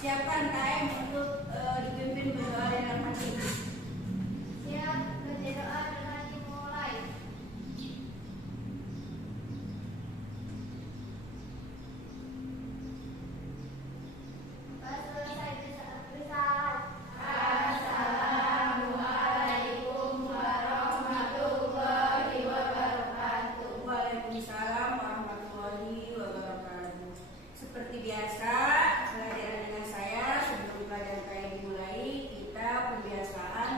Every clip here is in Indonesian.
Siapkan KM untuk dipimpin berdoa dalam hati. Siap, berdoa dengan dimulai. Selesai bersalat. Assalamualaikum warahmatullahi wabarakatuh. Waalaikumsalam warahmatullahi wabarakatuh. Seperti biasa, pelajaran dengan saya sebelum pelajaran KM dimulai, kita pembiasaan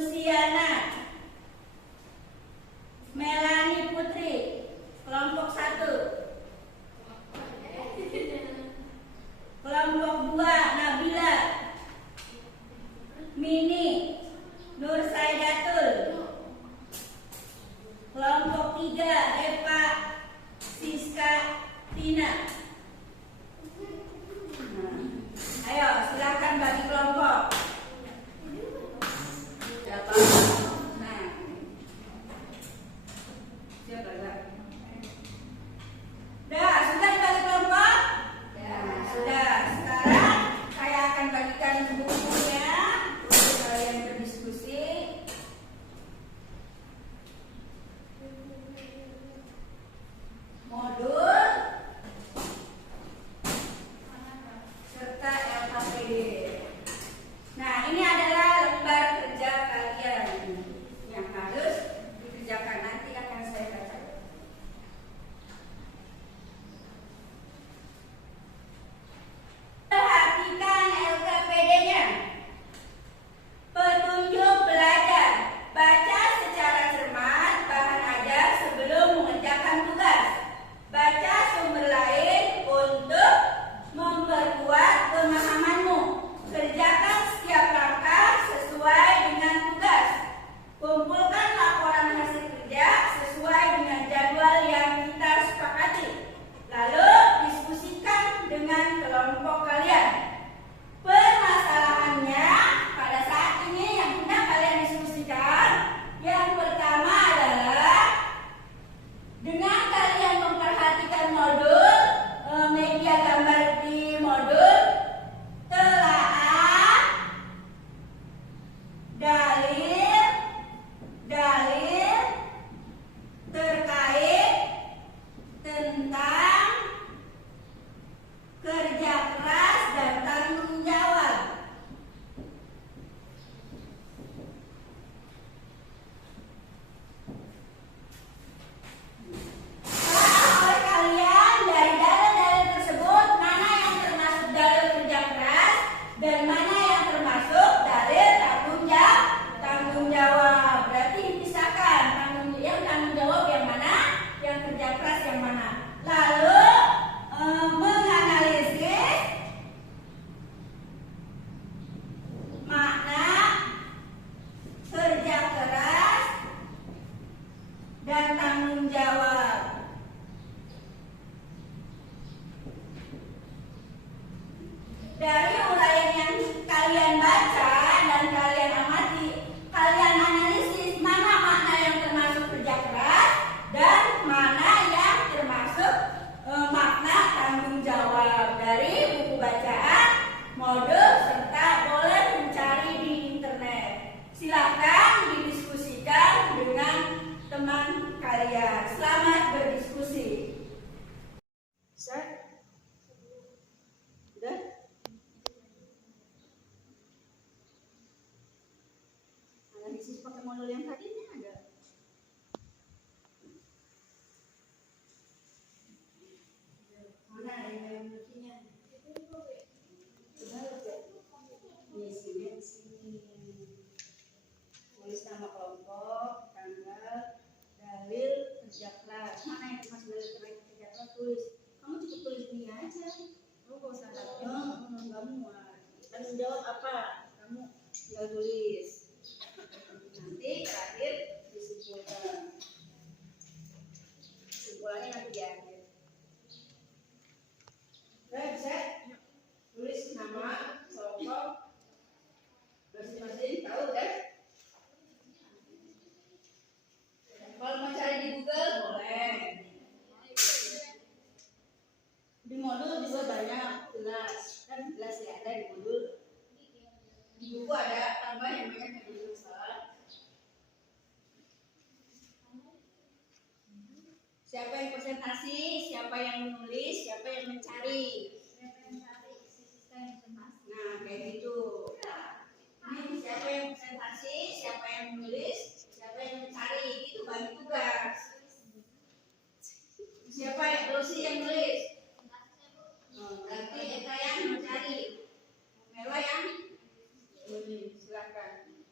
Luciana, Melani Putri, kelompok 1. Kelompok 2, Nabila, Mini, Nur Saidatul. Kelompok 3, Eva, Siska, Tina. Ayo silakan bagi kelompok. Siapa? Nah, siapa ya? Sudah dibagi kelompok? Ya, sudah. Sekarang saya akan bagikan bukunya untuk kalian berdiskusi. Modul serta LKPD. Nah, ini adalah lembar kerja kalian yang harus dikerjakan. Nanti akan saya baca. Perhatikan LKPD-nya. Petunjuk belajar. Baca secara cermat bahan ajar sebelum mengerjakan tugas. Baca sumber lain untuk memperkuat pemahamanmu. Kerjakan setiap langkah sesuai dengan tugas. Kumpulkan laporan hasil kerja sesuai dengan jadwal yang kita sepakati. Lalu diskusikan dengan kelompok kalian. Permasalahannya pada saat ini yang hendak kalian diskusikan, yang pertama adalah dengan kalian memperhatikan modul, media gambar di modul, telaah dalil terkait tentang kerja keras dan tanggung jawab. Telaah oleh kalian dari dalil-dalil tersebut mana yang termasuk dalil kerja keras dan mana yang termasuk dalil tanggung jawab. Berarti dipisahkan tanggung jawab yang mana, yang kerja keras yang mana. Lalu menganalisis makna kerja keras dan tanggung jawab. Dari uraian yang kalian baca dan kalian amati, kalian analisis mana makna yang termasuk kerja keras dan mana yang termasuk makna tanggung jawab dari buku bacaan, modul, serta boleh mencari di internet. Silakan didiskusikan dengan teman kalian. Selamat berdiskusi. Sudah? Analisis pakai modul yang tadi ini ada. Mana yang buktinya? Di sini. Tulis nama kelompok, tanggal, dalil, kerja keras. Mana yang termasuk dalil kerja keras? Tulis. Kamu cukup tulis ini aja. Kamu gak usah nggak muat. Tanggung jawab apa? Kamu tinggal tulis. Nanti terakhir disimpulkan. Kesimpulannya nanti di akhir. Udah bisa? Tulis nama kelompok masing-masing, tahu kan? Kalau mau cari di Google boleh. Di modul juga banyak, jelas kan, jelas ya ada di modul. Di buku ada tambah yang banyak yang belum salah. Siapa yang presentasi, siapa yang menulis, siapa yang mencari. Nah, kayak gitu. Ini siapa yang presentasi, siapa yang menulis, siapa yang mencari. Itu bagi tugas. Siapa yang Lucy yang menulis? Berarti Eka yang mencari. Melo yang menulis. Silakan.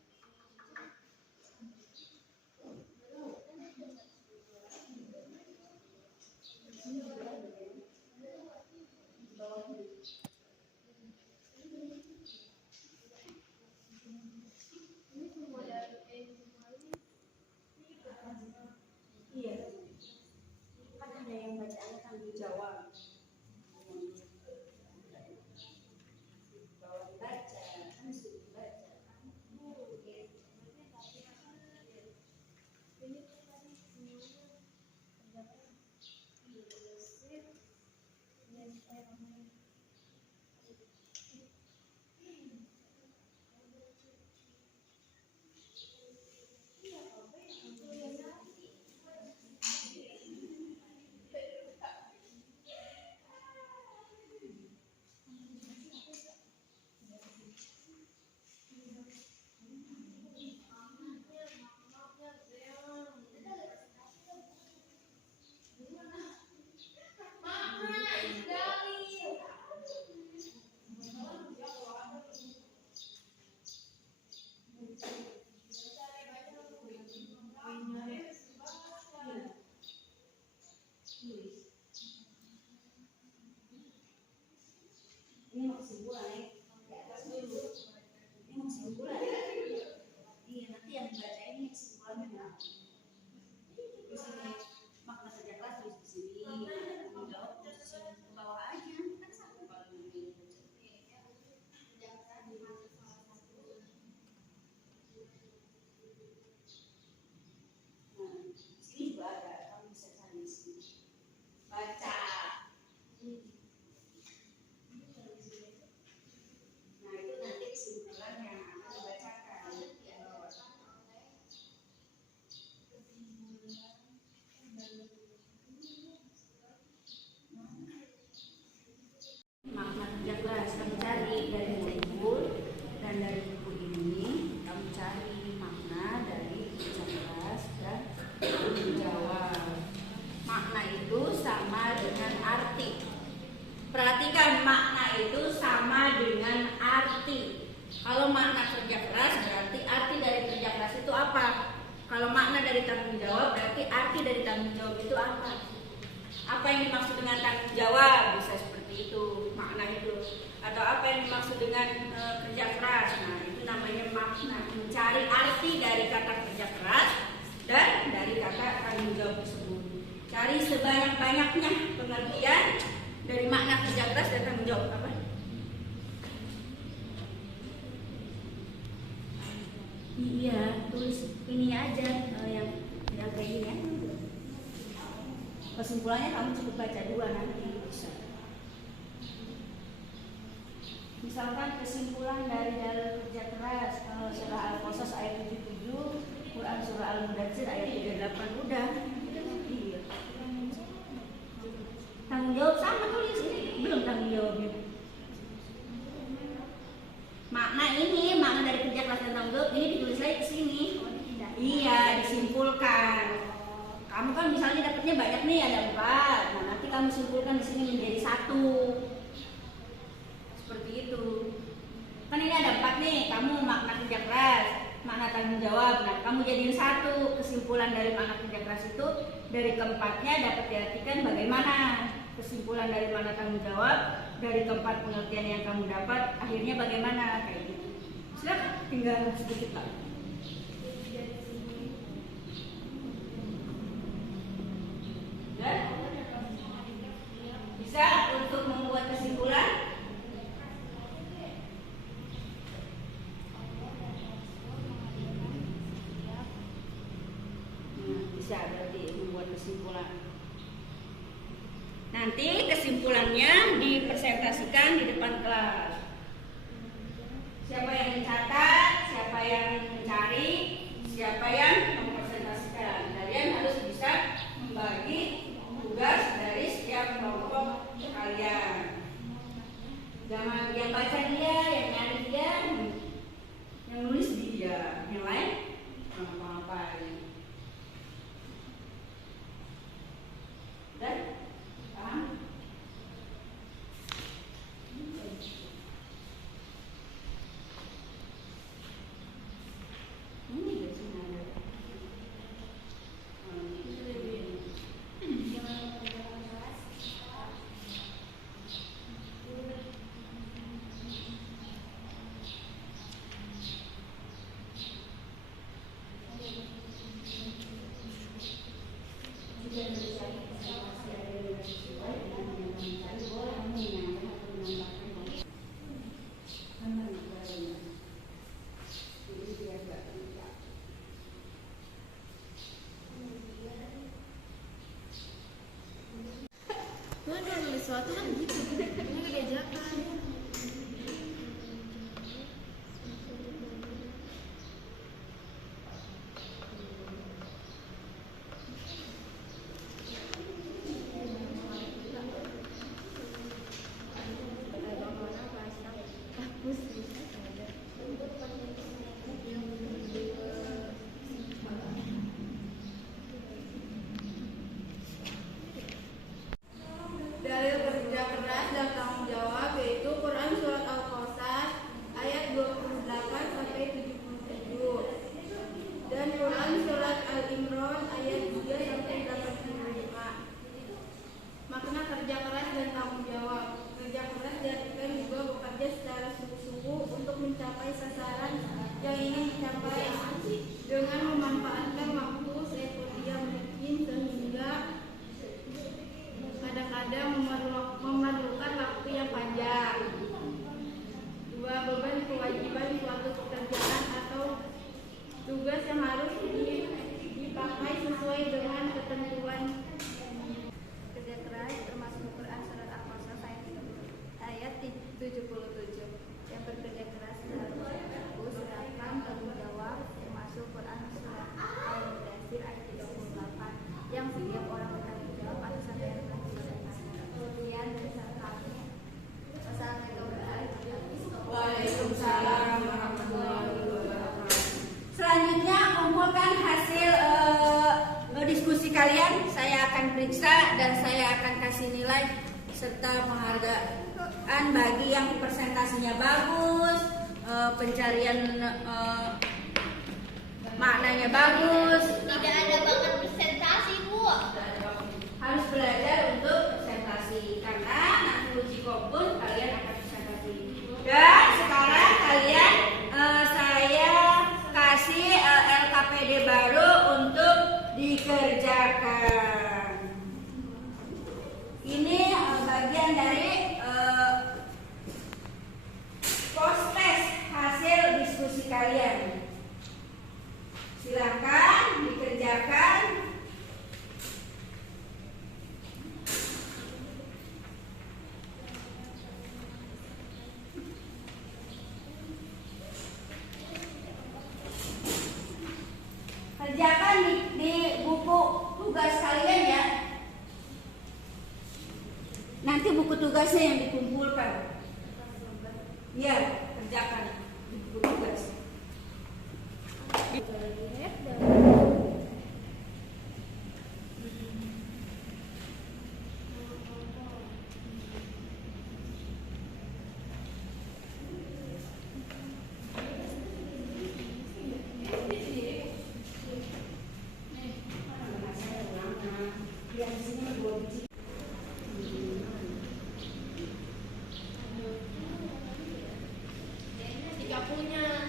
Di sini makna kerja keras tulis di sini, tanggung jawab tulis di sini, ke bawah aja kan sama kalau ini. Nah, di sini juga ada, kamu bisa cari di sini. Baca. Nah, itu nanti kesimpulan yang akan dibacakan. Makna kerja keras kamu cari dari buku dan dari buku ini kamu cari makna dari kerja keras dan tanggung jawab. Makna itu sama dengan arti. Perhatikan, makna itu sama dengan arti. Kalau makna kerja keras berarti arti dari kerja keras itu apa? Kalau makna dari tanggung jawab berarti arti dari tanggung jawab itu apa? Apa yang dimaksud dengan tanggung jawab? Bisa seperti itu makna itu. Atau apa yang dimaksud dengan kerja keras? Nah, itu namanya makna. Mencari arti dari kata kerja keras dan dari kata tanggung jawab tersebut. Cari sebanyak-banyaknya pengertian dari makna kerja keras dan tanggung jawab apa? Iya, tulis ini aja yang kayak gini ya. Kesimpulannya kamu cukup baca dua nanti bisa. Misalkan kesimpulan dari dalil kerja keras surah Al-Qasas ayat 77, Quran surah Al-Mudaththir ayat 38 udah. Iya. Tanggung jawab sama tulis ini belum tanggung jawabnya. Makna ini makna dari kerja keras dan tanggung jawab ini ditulis lagi ke sini. Iya, disimpulkan. Kamu kan misalnya dapatnya banyak nih, ada 4. Nah, nanti kamu simpulkan di sini menjadi 1. Seperti itu. Kan ini ada 4 nih, kamu makna kerja keras, makna tanggung jawab. Nah, kamu jadiin 1. Kesimpulan dari makna kerja keras itu dari keempatnya dapat diartikan bagaimana. Kesimpulan dari makna tanggung jawab dari keempat pengertian yang kamu dapat akhirnya bagaimana, kayak gitu. Silakan tinggal sedikit Pak. Bisa untuk membuat kesimpulan. Bisa berarti membuat kesimpulan. Nanti kesimpulannya dipresentasikan di depan kelas. Siapa yang mencatat, siapa yang mencari, siapa yang mempresentasikan. Kalian harus bisa membagi tugas dari setiap kelompok kalian. Jangan yang baca dia, yang nyari dia, yang nulis dia, yang lain apa-apain. Dan paham? Ini di sini ada. Sesuatu kan gitu, ini diajarkan. Dalil kerja keras dan tanggung jawab yaitu kalian saya akan periksa dan saya akan kasih nilai serta penghargaan bagi yang presentasinya bagus, pencarian maknanya bagus. Tidak ada bakat presentasi, Bu. Harus belajar untuk presentasi karena nanti uji pun kalian akan presentasi. Dan sekarang kalian saya kasih LKPD baru untuk dikerjakan. Ini bagian dari post test hasil diskusi kalian. Silakan dikerjakan. Kerjakan di buku tugas kalian ya. Nanti buku tugasnya yang dikumpulkan. Ya, kerjakan di buku tugas. Tidak punya.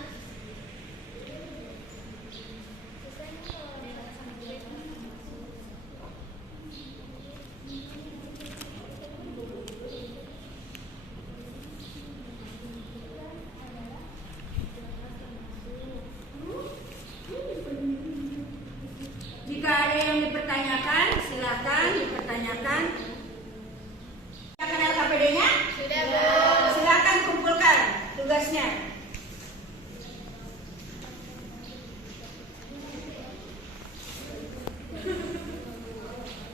Jika ada yang dipertanyakan, silakan dipertanyakan. Silakan LKPD-nya? Sudah, Bu. Silakan kumpulkan tugasnya.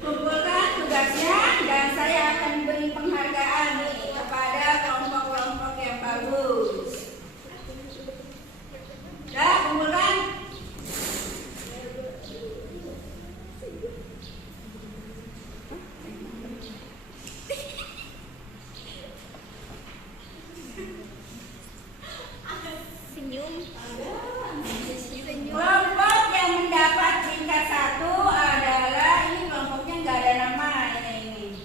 Kumpulkan tugasnya dan saya akan beri penghargaan nih kepada kelompok-kelompok yang bagus. Dah, kumpulkan. Kelompok yang mendapat tingkat 1 adalah ini kelompoknya nggak ada nama ini.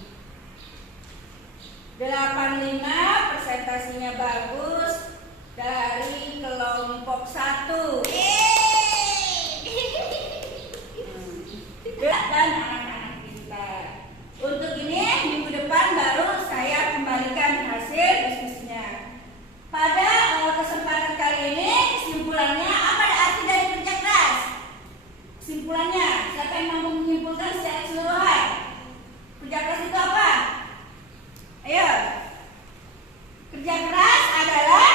85 presentasinya bagus dari kelompok 1. Dan anak-anak pintar. Untuk ini minggu depan baru saya kembalikan hasil diskusinya. Pada kesempatan kali ini kesimpulannya apa arti dari kerja keras? Kesimpulannya siapa yang mampu menyimpulkan secara keseluruhan? Kerja keras itu apa? Ayo. Kerja keras adalah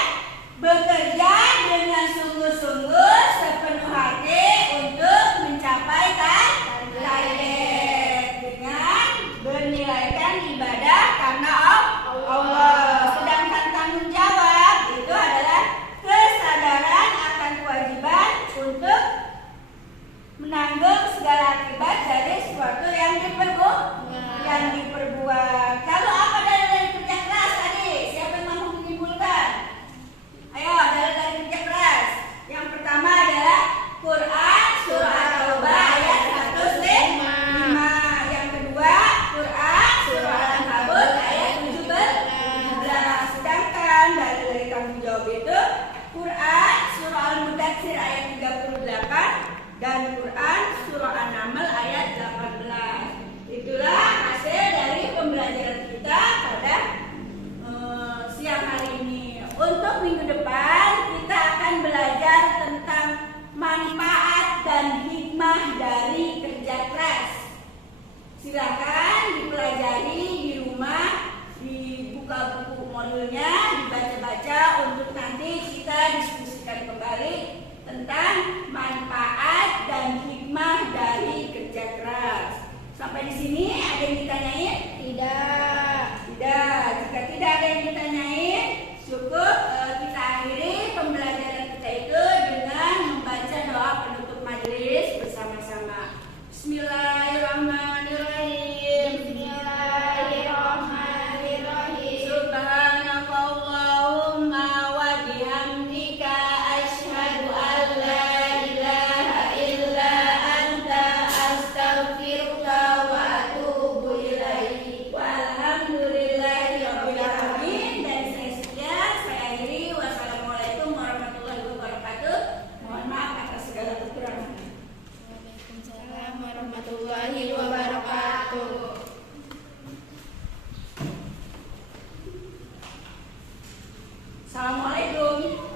bekerja dengan sungguh-sungguh sepenuh hati untuk mencapai target dengan bernilaikan ibadah karena Allah. Sedangkan tanggung jawab itu adalah kesadaran akan kewajiban untuk menanggung segala akibat dari sesuatu yang diperbuat. Kalau apa dari kerja keras tadi? Siapa yang mampu menyimpulkan? Ayo, dari kerja keras. Yang pertama adalah Quran surah At-Taubah ayat 105. Yang kedua Quran surah Al-Ankabut ayat 17. Sedangkan dari tanggung jawab itu Quran surah Al-Mudatsir ayat 38 dan Quran surah An-Naml ayat 18. Itulah hasil dari pembelajaran kita pada siang hari ini. Untuk minggu depan kita akan belajar tentang manfaat dan hikmah dari kerja keras. Silakan dipelajari di rumah, dibuka buku modulnya, dibaca-baca untuk nanti kita diskusikan kembali tentang manfaat dan hikmah dari kerja keras. Sampai di sini ada yang ditanyain? Tidak. Jika tidak ada yang ditanyain, cukup kita akhiri pembelajaran kita itu dengan membaca doa penutup majelis bersama-sama. Bismillahirrahmanirrahim. warahmatullahi wabarakatuh. Assalamualaikum.